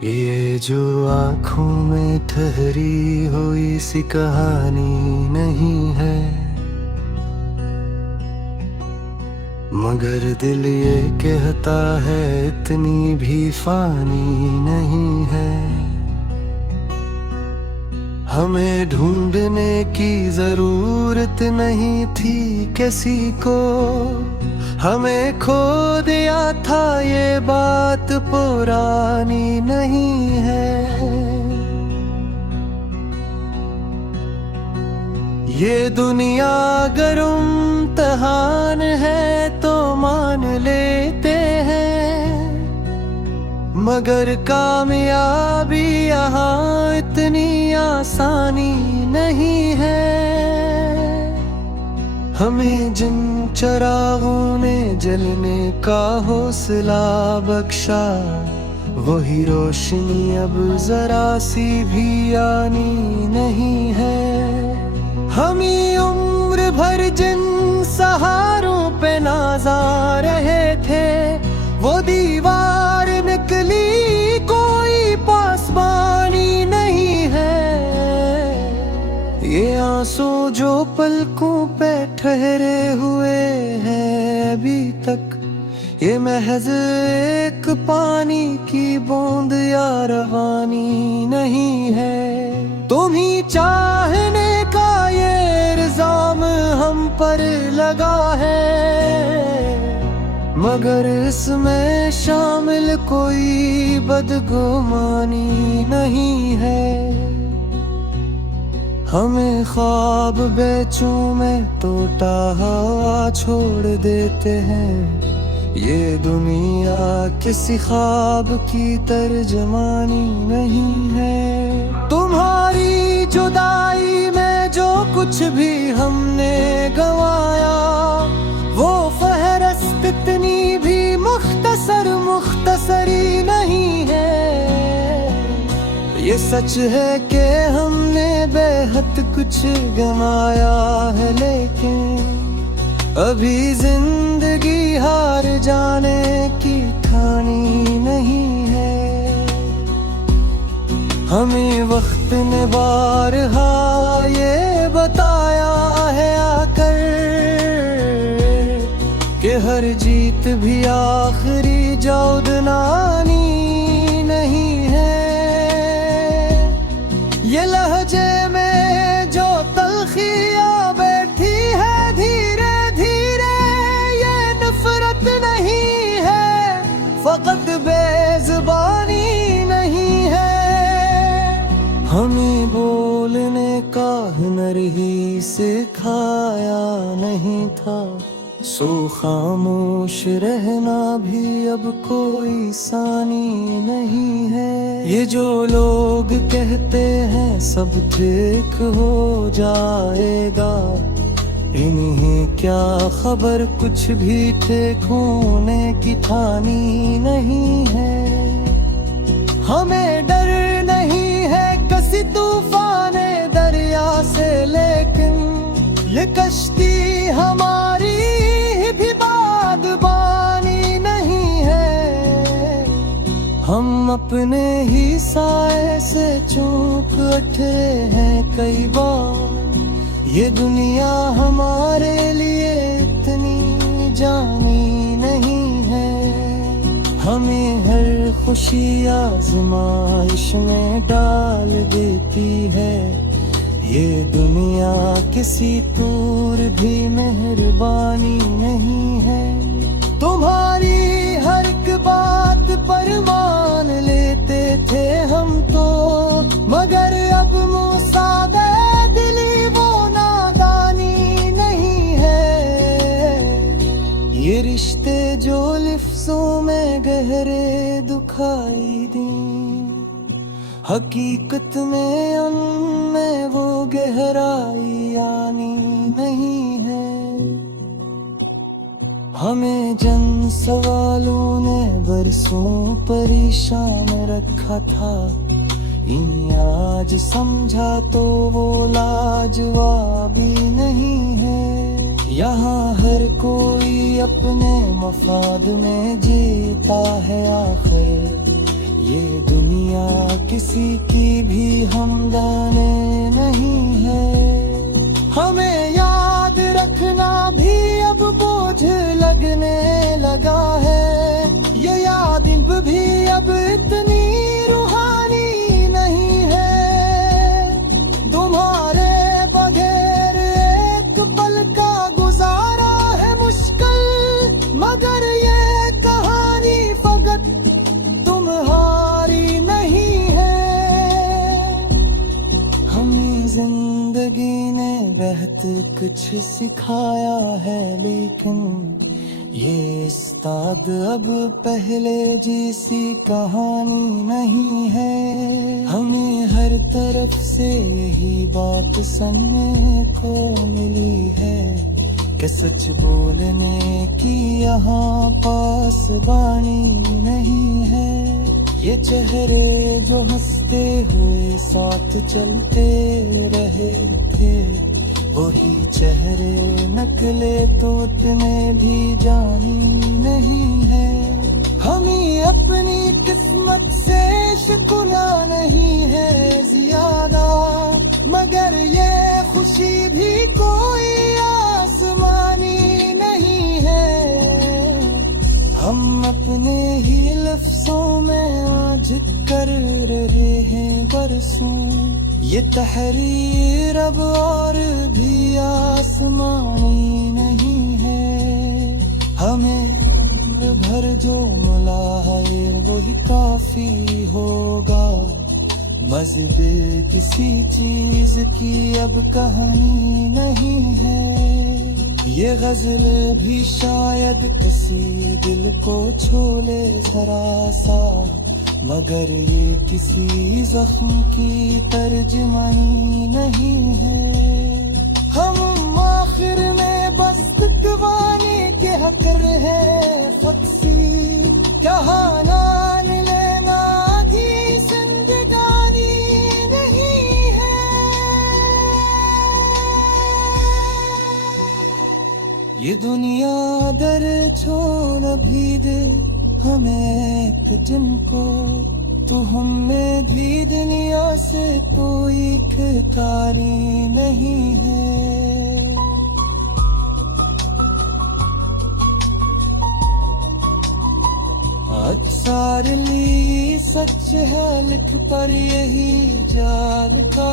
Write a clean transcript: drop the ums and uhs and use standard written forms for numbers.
ये जो आँखों में ठहरी हुई सी कहानी नहीं है, मगर दिल ये कहता है इतनी भी फानी नहीं है। हमें ढूंढने की जरूरत नहीं थी किसी को, हमें खो दिया था ये बात पुरानी नहीं है। ये दुनिया अगर इम्तिहान है तो मान लेते हैं, मगर कामयाबी यहाँ इतनी आसानी नहीं है। हमें जिन चिरागों ने जलने का हौसला बख्शा, वही रोशनी अब जरा सी भी आनी नहीं है। हम ही उम्र भर जिन सहारों पे नाजा रहे थे, वो दीवार निकली कोई पासबानी नहीं है। ये आंसू जो पलकों पे ठहरे हुए हैं अभी तक, ये महज एक पानी की बूंद या रवानी नहीं है। तुम ही चाहने का ये इल्जाम हम पर लगा है, मगर इसमें शामिल कोई बदगुमानी नहीं है। हमें ख्वाब बेचूं में टूटा हुआ छोड़ देते हैं, ये दुनिया किसी ख्वाब की तर्जमानी नहीं है। तुम्हारी जुदाई में जो कुछ भी हमने गंवाया, वो फहरस्त इतनी भी मुख्तसरी नहीं है। ये सच है कि हमने बेहद कुछ गंवाया है, लेकिन अभी जिंदगी हार जाने की ठानी नहीं है। हमें वक्त ने बारहा ये बताया है आकर, कि हर जीत भी आखिरी जौदनानी नहीं है। ये लहजे में जो तल्खियां बैठी है धीरे धीरे, ये नफरत नहीं है, फकत बेज़बानी नहीं है। हमें बोलने का हुनर ही सिखाया नहीं था, सो खामोश रहना भी अब कोई सानी नहीं है। ये जो लोग कहते हैं सब ठीक हो जाएगा, इन्हें क्या खबर कुछ भी ठीक होने की ठानी नहीं है। हमें डर नहीं है किसी तूफाने दरिया से, लेकिन ये कश्ती हमारी भी बादबानी नहीं है। हम अपने ही साए से चूक उठे हैं कई बार, ये दुनिया हमारे लिए इतनी जानी नहीं है। हमें हर खुशी आज़माइश में डाल देती है, ये दुनिया किसी दूर भी मेहरबानी नहीं है। तुम्हारी हर एक बात पर मान लेते थे हम तो, मगर अब मुसादे दिली वो नादानी नहीं है। ये रिश्ते जो लिफ्ज़ों में गहरे दुखाई दी, हकीकत में उनमें वो गहराई आनी नहीं है। हमें जन सवालों ने बरसों परेशान रखा था, इन्हें आज समझा तो वो लाजवाबी नहीं है। यहाँ हर कोई अपने मफाद में जीता है आखिर, ये दुनिया किसी की भी हमदम नहीं है। हमें याद रखना भी अब बोझ लगने लगा है। ये याद भी अब इतनी रूहानी नहीं है। तुम्हारे बगैर एक पल का गुजारा है मुश्किल, मगर ये कहानी फकत तुम्हारी नहीं है। हमें जिंदगी ने बहुत कुछ सिखाया है, लेकिन ये उस्ताद अब पहले जैसी कहानी नहीं है। हमें हर तरफ से यही बात सुनने को मिली है कि सच बोलने की यहाँ पास बानी नहीं है। ये चेहरे जो हंसते हुए साथ चलते रहे थे, वही चेहरे नकले तोतने भी जानी नहीं है। हमें अपनी किस्मत से शिकवा नहीं है ज्यादा, मगर ये खुशी भी कोई आसमानी नहीं है। हम अपने ही लफ्जों में आज कर रहे हैं बरसों ये तहरीर, अब और भी आसमानी नहीं है। हमें उम्र भर जो मिला है वही काफी होगा। मज़ीद किसी चीज की अब कहानी नहीं है। ये गजल भी शायद किसी दिल को छोले जरा सा, मगर ये किसी जख्म की तर्जमानी नहीं है। हम आखिर में बस तकवानी के हक है फक्सी, क्या नान लेना भी जिंदगानी नहीं है। ये दुनिया दर छोड़ भी दे हमें एक जिनको, तो हमें भी दुनिया से कोई कारी नहीं है। अक्सर ली सच है लिख पर यही जाल का